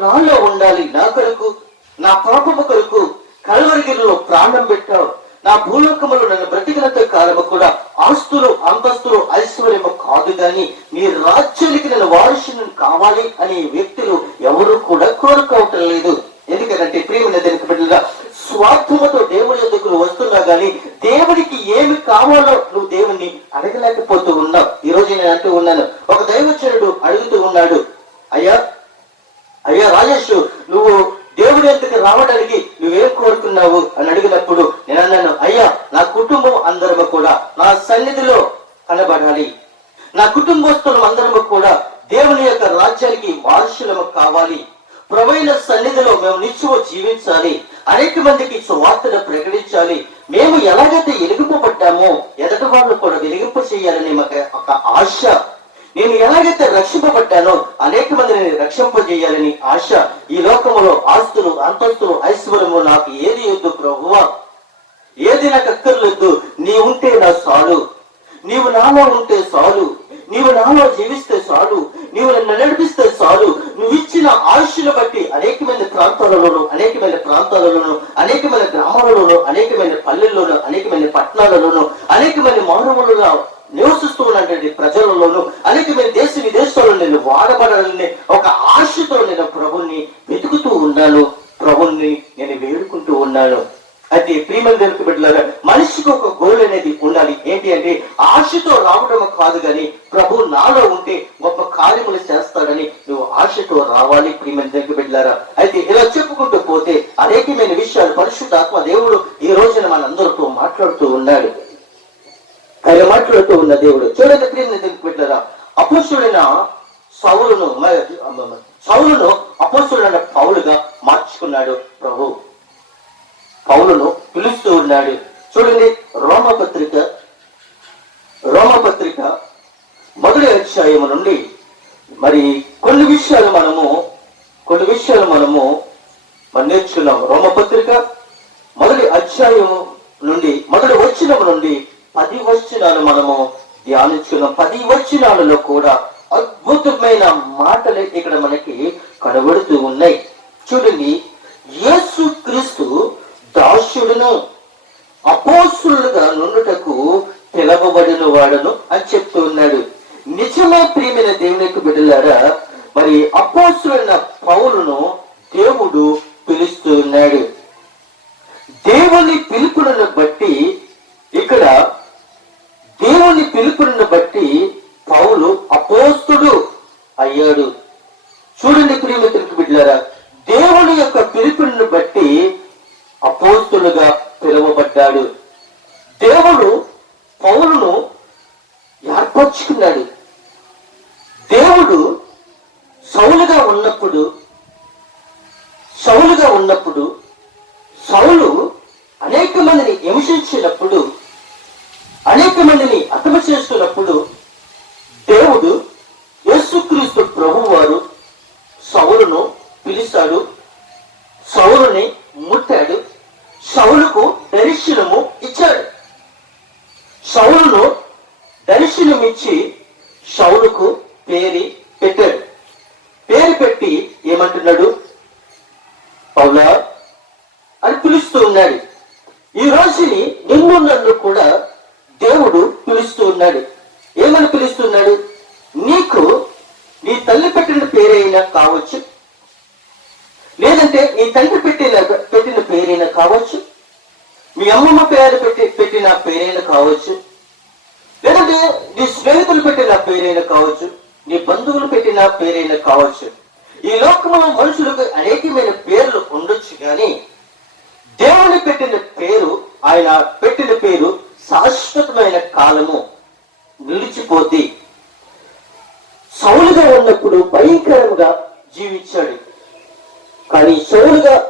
నాలో ఉండాలి. నా కొరకు నా పాపము కొరకు కలవరిగిరిలో ప్రాణం పెట్టావు. నా భూలోకములో నన్ను బ్రతికినంత కాలము కూడా ఆస్తులు అంతస్తులు ఐశ్వర్యము కాదు గాని నీ రాజ్యానికి నేను వారసుని కావాలి అనే వ్యక్తులు ఎవరు కూడా కోరుకోవటం లేదు. ఎందుకంటే ప్రియమైన దానికి బిడ్డలుగా స్వార్థముతో దేవుని ఎదుగులు వస్తున్నా గాని దేవుడికి ఏమి కావాలో నువ్వు దేవుణ్ణి అడగలేకపోతూ ఉన్నావు. ఈ రోజు నేను అంటూ ఉన్నాను ఒక దైవచనుడు అడుగుతూ ఉన్నాడు అయ్యా అయ్యా రాజేష్ నువ్వు దేవుడి ఎందుకు రావడానికి నువ్వేం కోరుకున్నావు అని అడిగినప్పుడు నేను అన్నాను అయ్యా నా కుటుంబం అందరము కూడా నా సన్నిధిలో కనబడాలి. నా కుటుంబస్తులం అందరము కూడా దేవుని యొక్క రాజ్యానికి వారసులము కావాలి. ప్రవైన సన్నిధిలో మేము నిత్యము జీవించాలి. అనేక మందికి సువార్తను ప్రకటించాలి. మేము ఎలాగైతే ఎలిగింపబడ్డామో ఎదటి వాళ్ళు కూడా వెలిగింపు చేయాలని మాకు ఒక ఆశ నేను ఎలాగైతే రక్షింపబడ్డానో అనేక మందిని రక్షింపజేయాలని ఆశ ఈ లోకములో ఆస్తులు అంతస్తులు ఐశ్వర్యము నాకు ఏది వద్దు ప్రభువా? ఏది నాకు అక్కర్లేదు? నీ ఉంటే నా చాలు. నీవు నాలో ఉంటే చాలు. నీవు నాలో జీవిస్తే చాలు. నీవు నన్ను నడిపిస్తే చాలు. నువ్వు ఇచ్చిన ఆయుష్ను బట్టి అనేకమైన ప్రాంతాలలోను అనేకమైన ప్రాంతాలలోను అనేకమైన గ్రామాలలోను అనేకమైన పల్లెల్లోను అనేకమైన పట్టణాలలోను అనేకమైన మానవులుగా నివసిస్తూ ఉన్నటువంటి ప్రజలలోనూ అనేకమైన దేశ విదేశాల్లో నేను వాడబడాలని ఒక ఆశతో నేను ప్రభుణ్ణి వెతుకుతూ ఉన్నాను. ప్రభుణ్ణి నేను వేడుకుంటూ ఉన్నాను. అయితే ప్రియమైన దేవునికి బిడ్డలారా మనిషికి ఒక గోల్ అనేది ఉండాలి. ఏంటి అంటే ఆశతో రావడం కాదు కానీ ప్రభు నాలో ఉంటే గొప్ప కార్యములు చేస్తాడని నువ్వు ఆశతో రావాలి ప్రియమైన దేవునికి బిడ్డలారా. అయితే ఇలా చెప్పుకుంటూ పోతే అనేకమైన విషయాలు పరిశుద్ధాత్మ దేవుడు ఈ రోజున మనందరితో మాట్లాడుతూ ఉన్నాడు. మాట్లాడుతూ ఉన్న దేవుడు చూడండి క్రియను దేవునికి బిడ్డలారా సౌలును సౌలును పౌలుగా మార్చుకున్నాడు ప్రభు. పౌలును పిలుస్తూ ఉన్నాడు. చూడండి రోమపత్రిక రోమపత్రిక మొదటి అధ్యాయము నుండి మరి కొన్ని విషయాలు మనము కొన్ని విషయాలు మనము మనం నేర్చుకున్నాం రోమపత్రిక మొదటి అధ్యాయము నుండి మొదటి వచనం నుండి పది వచనాలు మనము ధ్యానించుకున్నాం. పది వచనాలలో కూడా అద్భుతమైన మాటలు ఇక్కడ మనకి కనబడుతూ ఉన్నాయి. చూడండి యేసు క్రీస్తు దాసుడును అపోసులుగా నుండుటకు పిలవబడిన వాడును అని చెప్తూ ఉన్నాడు. నిజమే ప్రియమైన దేవునికి బిడ్డలారా మరి అపోసులైన పౌరును దేవుడు పిలుస్తూ ఉన్నాడు. దేవుని పిలుపు బట్టి ఇక్కడ దేవుని పిలుపులను బట్టి పౌలు అపోస్తుడు అయ్యాడు చూడండి ప్రియమిత్రులకు బిడ్డలారా దేవుని యొక్క పిలుపులను బట్టి అపోస్తులుగా పిలువబడ్డాడు. దేవుడు పౌలును ఏర్పరచుకున్నాడు. దేవుడు సౌలుగా ఉన్నప్పుడు సౌలుగా ఉన్నప్పుడు సౌలు అనేక మందిని హింసించినప్పుడు అనేక మందిని అతమ చేస్తున్నప్పుడు దేవుడు యేసుక్రీస్తు ప్రభు వారు సౌలును పిలిచాడు సౌలుని ముట్టాడు సౌలుకు దర్శనము ఇచ్చాడు. సౌలును దర్శనమిచ్చి సౌలుకు పేరు పెట్టాడు. పేరు పెట్టి ఏమంటున్నాడు? పౌలా అని పిలుస్తూ ఉన్నాడు. ఈ రోజుని నిన్ను నన్ను కూడా దేవుడు పిలుస్తూ ఉన్నాడు. ఏమని పిలుస్తున్నాడు నీకు నీ తల్లి పెట్టిన పేరైనా కావచ్చు. లేదంటే నీ తండ్రి పెట్టిన పెట్టిన పేరైనా కావచ్చు. మీ అమ్మమ్మ పేరు పెట్టి పెట్టిన పేరైనా కావచ్చు. లేదంటే నీ స్నేహితులు పెట్టిన పేరైనా కావచ్చు. నీ బంధువులు పెట్టిన పేరైనా కావచ్చు. ఈ లోకంలో మనుషులకు అనేకమైన పేర్లు ఉండొచ్చు కానీ దేవుని పెట్టిన పేరు ఆయన పెట్టిన పేరు శాశ్వతమైన కాలము నిలిచిపోద్ది. సౌలుగా ఉన్నప్పుడు భయంకరంగా జీవించాడు. కానీ సౌలుగా